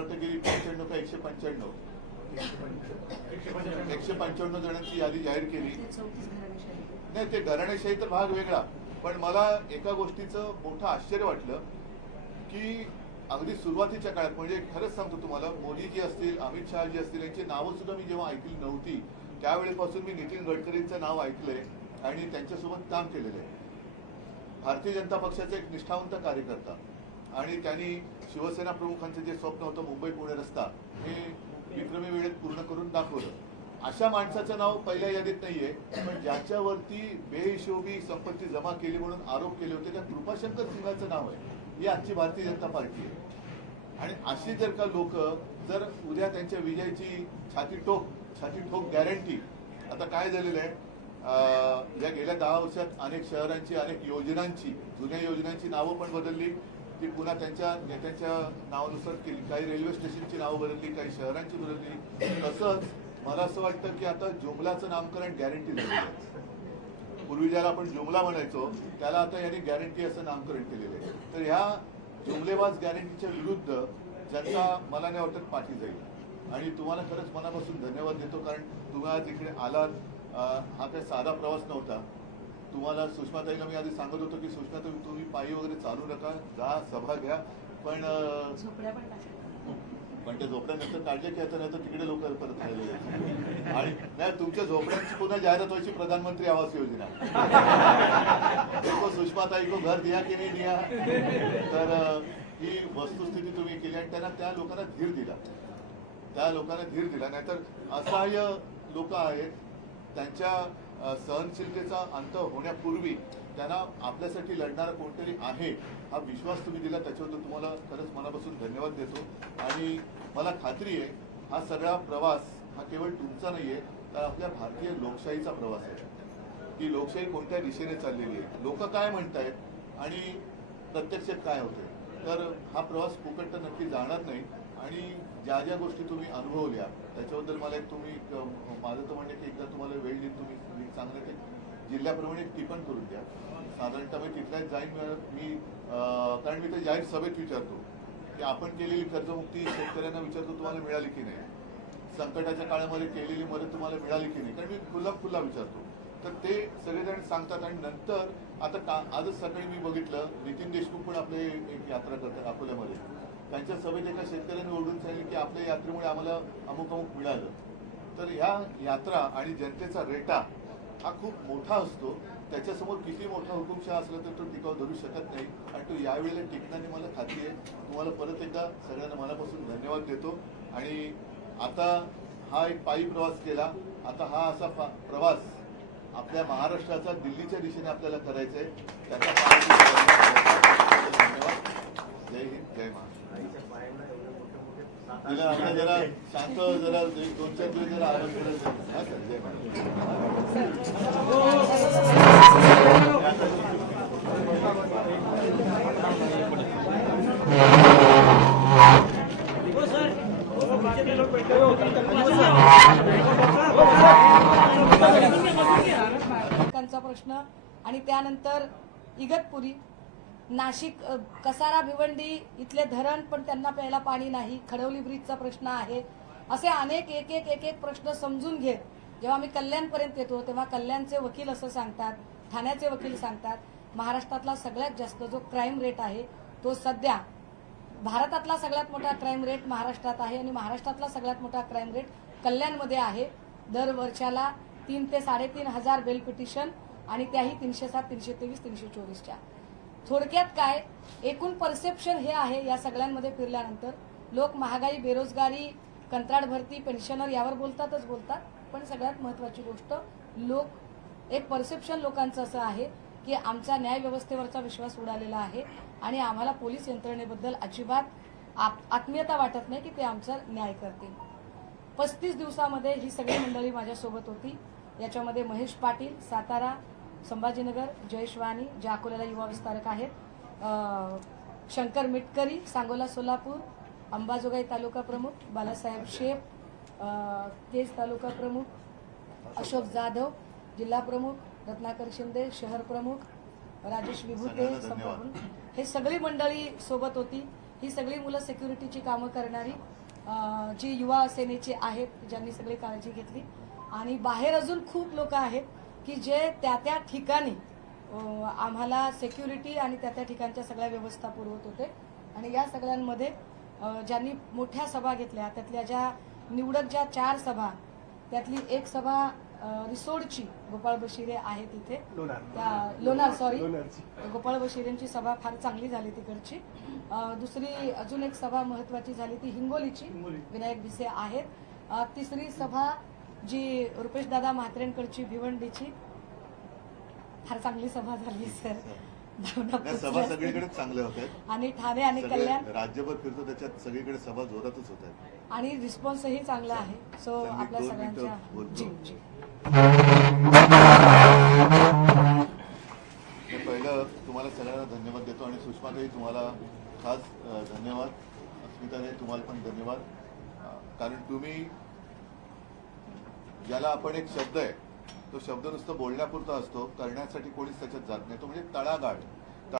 वाटतं गेली 95 का 195 जणांची यादी जाहीर केली. नाही, ते घराणेशाही तर भाग वेगळा, पण मला एका गोष्टीचं मोठं आश्चर्य वाटलं की अगदी सुरुवातीच्या काळात, म्हणजे खरंच सांगतो तुम्हाला, मोदीजी असतील, अमित शहाजी असतील, यांची नावं सुद्धा मी जेव्हा ऐकली नव्हती त्यावेळेपासून मी नितीन गडकरींचं नाव ऐकलंय आणि त्यांच्यासोबत काम केलेलं आहे. भारतीय जनता पक्षाचा एक निष्ठावंत कार्यकर्ता, आणि त्यांनी शिवसेना प्रमुखांचं जे स्वप्न होतं मुंबई पुणे रस्ता, हे विक्रमी वेळेत पूर्ण करून दाखवलं. अशा माणसाचं नाव पहिल्या यादीत नाहीये, पण ज्याच्यावरती बेहिशोबी संपत्ती जमा केली म्हणून आरोप केले होते त्या कृपाशंकर सिंगाचं नाव आहे. ही आजची भारतीय जनता पार्टी आहे. आणि अशी जर का लोक जर उद्या त्यांच्या विजयाची छाती ठोक गॅरंटी, आता काय झालेलं आहे, या गेल्या 10 वर्षात अनेक शहरांची, अनेक योजनांची, जुन्या योजनांची नावं पण बदलली, ती पुन्हा त्यांच्या नेत्यांच्या नावानुसार केली. काही रेल्वे स्टेशनची नावं बदलली, काही शहरांची बदलली. तसंच मला असं वाटतं की आता जुमलाचं नामकरण गॅरंटी झालेलं आहे. पूर्वी ज्याला आपण जुमला म्हणायचो त्याला आता यांनी गॅरंटी असं नामकरण केलेलं आहे. तर ह्या जुमलेबाज गॅरंटीच्या विरुद्ध जनता मला नाही वाटत पाठी जाईल. आणि तुम्हाला खरंच मनापासून धन्यवाद देतो, कारण तुम्ही आज इकडे आलात. हा काही साधा प्रवास नव्हता. तुम्हाला सुषमाताईला मी आधी सांगत होतो की सुषमाताई तुम्ही पायी वगैरे चालू नका, जा सभा घ्या, पण ते झोपड्यानंतर काढले की आता नाही तर तिकडे लोक परत राहिले. आणि नाही, तुमच्या झोपड्यांची पुन्हा जाहिरात व्हायची प्रधानमंत्री आवास योजना. देखो सुषमाताई को घर दिया की नाही दिया. तर ही वस्तुस्थिती तुम्ही केली आणि त्यांना त्या लोकांना धीर दिला. नाहीतर असहाय्य लोक आहेत, त्यांच्या सहनशीलतेचा अंत होण्यापूर्वी त्यांना आपल्यासाठी लढणारा कोणतरी आहे हा विश्वास तुम्ही दिला, त्याच्याबद्दल तुम्हाला खरंच मनापासून धन्यवाद देतो. आणि मला खात्री आहे हा सगळा प्रवास हा केवळ तुमचा नाहीये, तर आपल्या भारतीय लोकशाहीचा प्रवास आहे. की लोकशाही कोणत्या दिशेने चाललेली आहे, लोक काय म्हणतायत आणि प्रत्यक्षात काय होते. तर हा प्रवास फुकट तर नक्की जाणार नाही. आणि ज्या ज्या गोष्टी तुम्ही अनुभवल्या त्याच्याबद्दल मला एक माझं तर म्हणणे की एकदा तुम्हाला वेळ देऊन तुम्ही चांगलं ते जिल्ह्याप्रमाणे टिपण करून द्या. साधारणतः मी तिथल्याच जाईन मी, कारण मी ते जाहीर सभेत विचारतो की आपण केलेली कर्जमुक्ती शेतकऱ्यांना विचारतो तुम्हाला मिळाली की नाही, संकटाच्या काळामध्ये केलेली मदत तुम्हाला मिळाली की नाही, कारण मी खुल्ला विचारतो. तर ते सगळेजण सांगतात. आणि नंतर आता आजच सकाळी मी बघितलं नितीन देशमुख पण आपले एक यात्रा करतात अकोल्यामध्ये. त्यांच्या सभेत एका शेतकऱ्यांनी ओरडून सांगितलं की आपल्या यात्रेमुळे आम्हाला अमुक मिळालं. तर ह्या यात्रा आणि जनतेचा रेटा हा खूप मोठा असतो. त्याच्यासमोर किती मोठा हुकुमशहा असला तर तो टिकाव धरू शकत नाही. आणि तो यावेळेला टिकण्याने मला खात्री आहे. तुम्हाला परत एकदा सगळ्यांना मनापासून धन्यवाद देतो. आणि आता हा एक पायी प्रवास केला, आता हा असा प्रवास आपल्या महाराष्ट्राचा दिल्लीच्या दिशेने आपल्याला करायचा आहे. त्याचा धन्यवाद. जय हिंद, जय महाराष्ट्र. तिला आता जरा शांत, जरा 2-4 दिवस जरा आराम करायचं. हा सर, जय प्रश्न आणि त्यानंतर इगतपुरी, नाशिक, कसारा, भिवंडी इथले धरण पण त्यांना प्यायला पाणी नाही, खडवली ब्रिजचा प्रश्न आहे. असे अनेक एक प्रश्न समजून घेत जेव्हा मी कल्याणपर्यंत येतो तेव्हा कल्याणचे वकील असं सांगतात, ठाण्याचे वकील सांगतात, महाराष्ट्रातला सगळ्यात जास्त जो क्राईम रेट आहे तो सध्या भारतातला सगळ्यात मोठा क्राईम रेट महाराष्ट्रात आहे आणि महाराष्ट्रातला सगळ्यात मोठा क्राईम रेट कल्याणमध्ये आहे. दर वर्षाला 3 ते 3.5 हजार बेल पिटिशन आणि त्याही 307, 323, 324च्या. थोडक्यात काय एकूण परसेप्शन हे आहे या सगळ्यांमध्ये फिरल्यानंतर लोक महागाई, बेरोजगारी, कंत्राट भरती, पेन्शनर यावर बोलतात, पण सगळ्यात महत्वाची गोष्ट एक परसेप्शन लोकांचं असं आहे की आमचा न्याय व्यवस्थेवरचा विश्वास उडालेला आहे आणि आम्हाला पोलीस यंत्रणेबद्दल अजिबात आत्मीयता वाटत नाही की ते आमचा न्याय करतील. 35 दिवसामध्ये ही सगळी मंडळी माझ्यासोबत होती. याच्यामध्ये महेश पाटील सातारा, संभाजीनगर, जयेश वाणी जे अकोल्याला युवा विस्तारक आहेत, शंकर मिटकरी सांगोला सोलापूर, अंबाजोगाई तालुका प्रमुख, बालासाहेब शेख केज तालुका प्रमुख, अशोक जाधव जिल्हा प्रमुख, रत्नाकर शिंदे शहर प्रमुख, राजेश विभूते संपर्क, हे सगळी मंडळी सोबत होती. ही सगळी मुलं सिक्युरिटीची कामं करणारी जी युवा सेनेची आहेत, ज्यांनी सगळी काळजी घेतली. आणि बाहेर अजून खूप लोक आहेत की जे त्या ठिकाणी आम्हाला सिक्युरिटी आणि त्या ठिकाणच्या सगळ्या व्यवस्था पुरवत होते. आणि या सगळ्यांमध्ये ज्यांनी मोठ्या सभा घेतल्या, त्यातल्या ज्या निवडक ज्या 4 सभा, त्यातली एक सभा रिसोडची गोपाळ बशिरे आहे तिथे, लोणार गोपाळ बशिरेंची सभा फार चांगली झाली तिकडची. दुसरी अजून एक सभा महत्वाची झाली ती हिंगोलीची, विनायक भिसे आहेत. तिसरी सभा जी रुपेशदादा म्हात्रेंकडची भिवंडीची, फार चांगली सभा झाली सर. सभा सगळीकडेच चांगल्या होत्या आणि ठाणे आणि कल्याण राज्यभर फिरतो त्याच्यात सगळीकडे सभा जोरातच होत आहेत आणि रिस्पॉन्सही चांगला आहे. सो आपल्या सगळ्यांच्या पहिलं तुम्हाला सगळ्यांना धन्यवाद देतो आणि सुषमाताई तुम्हाला खास धन्यवाद. अस्मिताताई तुम्हाला पण धन्यवाद. कारण तुम्ही ज्याला आपण एक शब्द आहे तो शब्द नुसतं बोलण्यापुरता असतो, करण्यासाठी कोणीच त्याच्यात जात नाही. तो म्हणजे तळागाळ